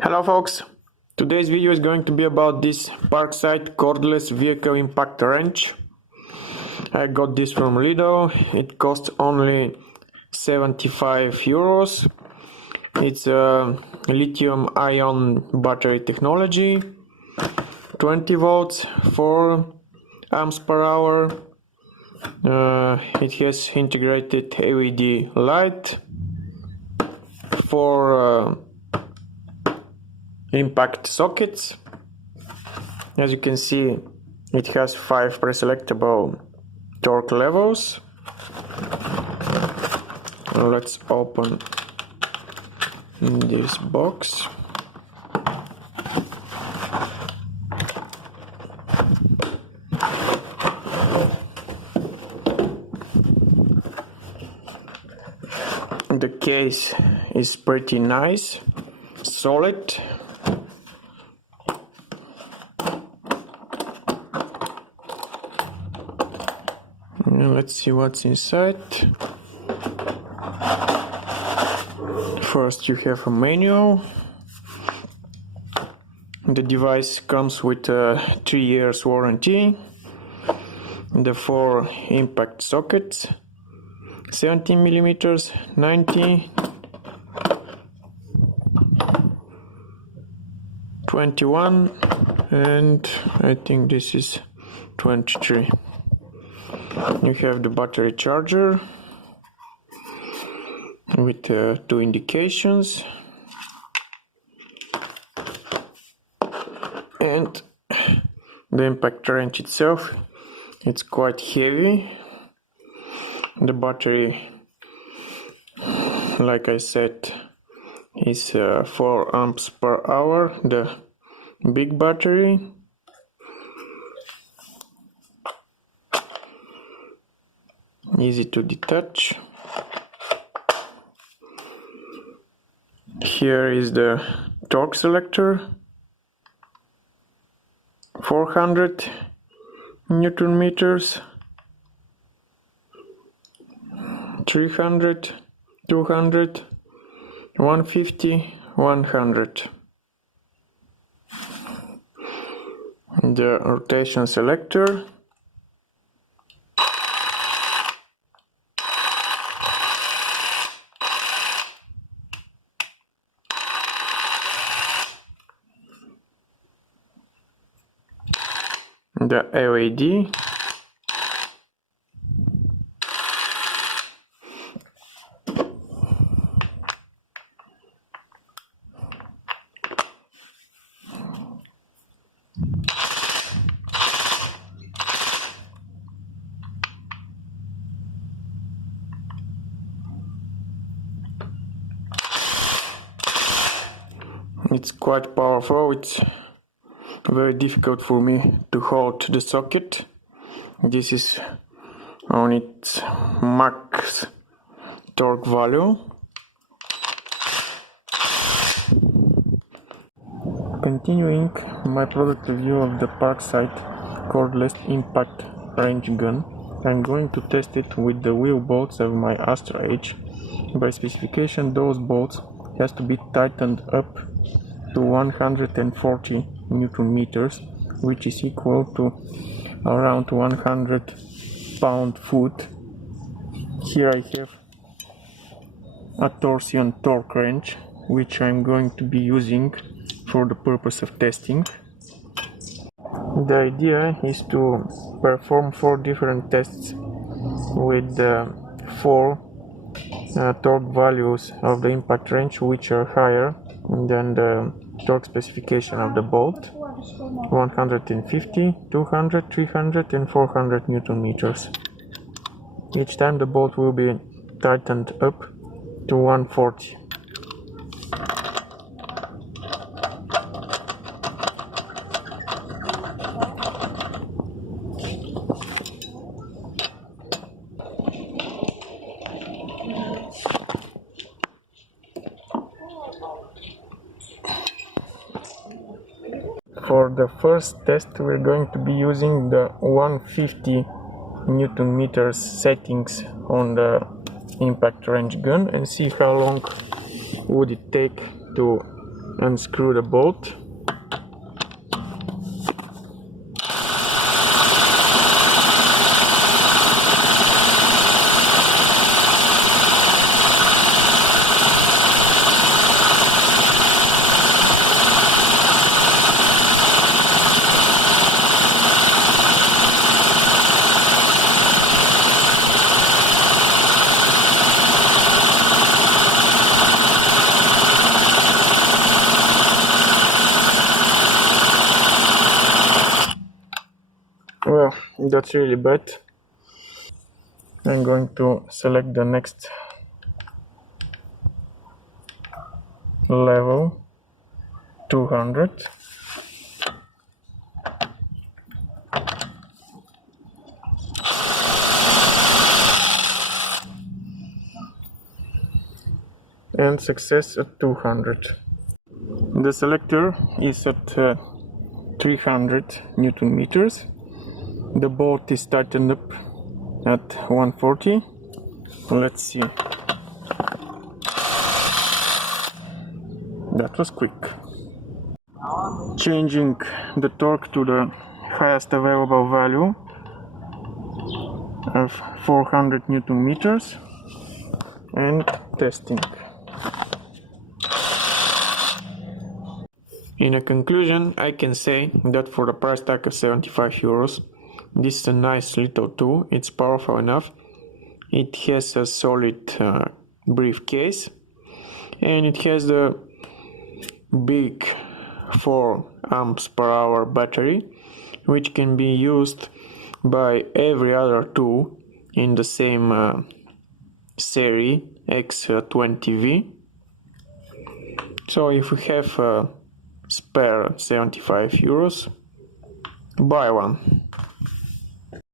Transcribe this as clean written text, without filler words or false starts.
Hello folks, today's video is going to be about this Parkside Cordless Vehicle Impact Wrench. I got this from Lidl. It cost only 75 euros. It's a lithium ion battery technology, 20 volts, 4 amps per hour. It has integrated LED light, 4 impact sockets. As you can see, it has 5 pre-selectable torque levels. Let's open this box. The case is pretty nice, solid. Let's see what's inside. First you have a manual. The device comes with a 3 years warranty. The 4 impact sockets, 17 millimeters, 90, 21, and I think this is 23. You have the battery charger with 2 indications, and the impact wrench itself, it's quite heavy. The battery, like I said, is 4 amps per hour, the big battery. Easy to detach. Here is the torque selector, 400 Newton meters, 300, 200, 150, 100. The rotation selector, the LED, it's quite powerful. It's very difficult for me to hold the socket. This is on its max torque value. Continuing my product review of the Parkside Cordless Impact Wrench Gun, I'm going to test it with the wheel bolts of my Astra H. By specification, those bolts has to be tightened up to 140 Newton meters, which is equal to around 100 pound-foot. Here I have a torsion torque wrench, which I'm going to be using for the purpose of testing. The idea is to perform 4 different tests with the 4 torque values of the impact wrench, which are higher than the torque specification of the bolt: 150, 200, 300 and 400 Newton meters. Each time the bolt will be tightened up to 140. For the first test, we're going to be using the 150 Newton meters settings on the impact wrench gun and see how long would it take to unscrew the bolt. Well, that's really bad. I'm going to select the next level, 200. And success at 200. The selector is at 300 Newton meters. The bolt is tightened up at 140. Let's see. That was quick. Changing the torque to the highest available value of 400 Newton meters and testing. In a conclusion, I can say that for the price tag of 75 euros, this is a nice little tool. It's powerful enough. It has a solid briefcase, and it has the big 4 amps per hour battery, which can be used by every other tool in the same series X20V. So if you have a spare 75 euros, buy one.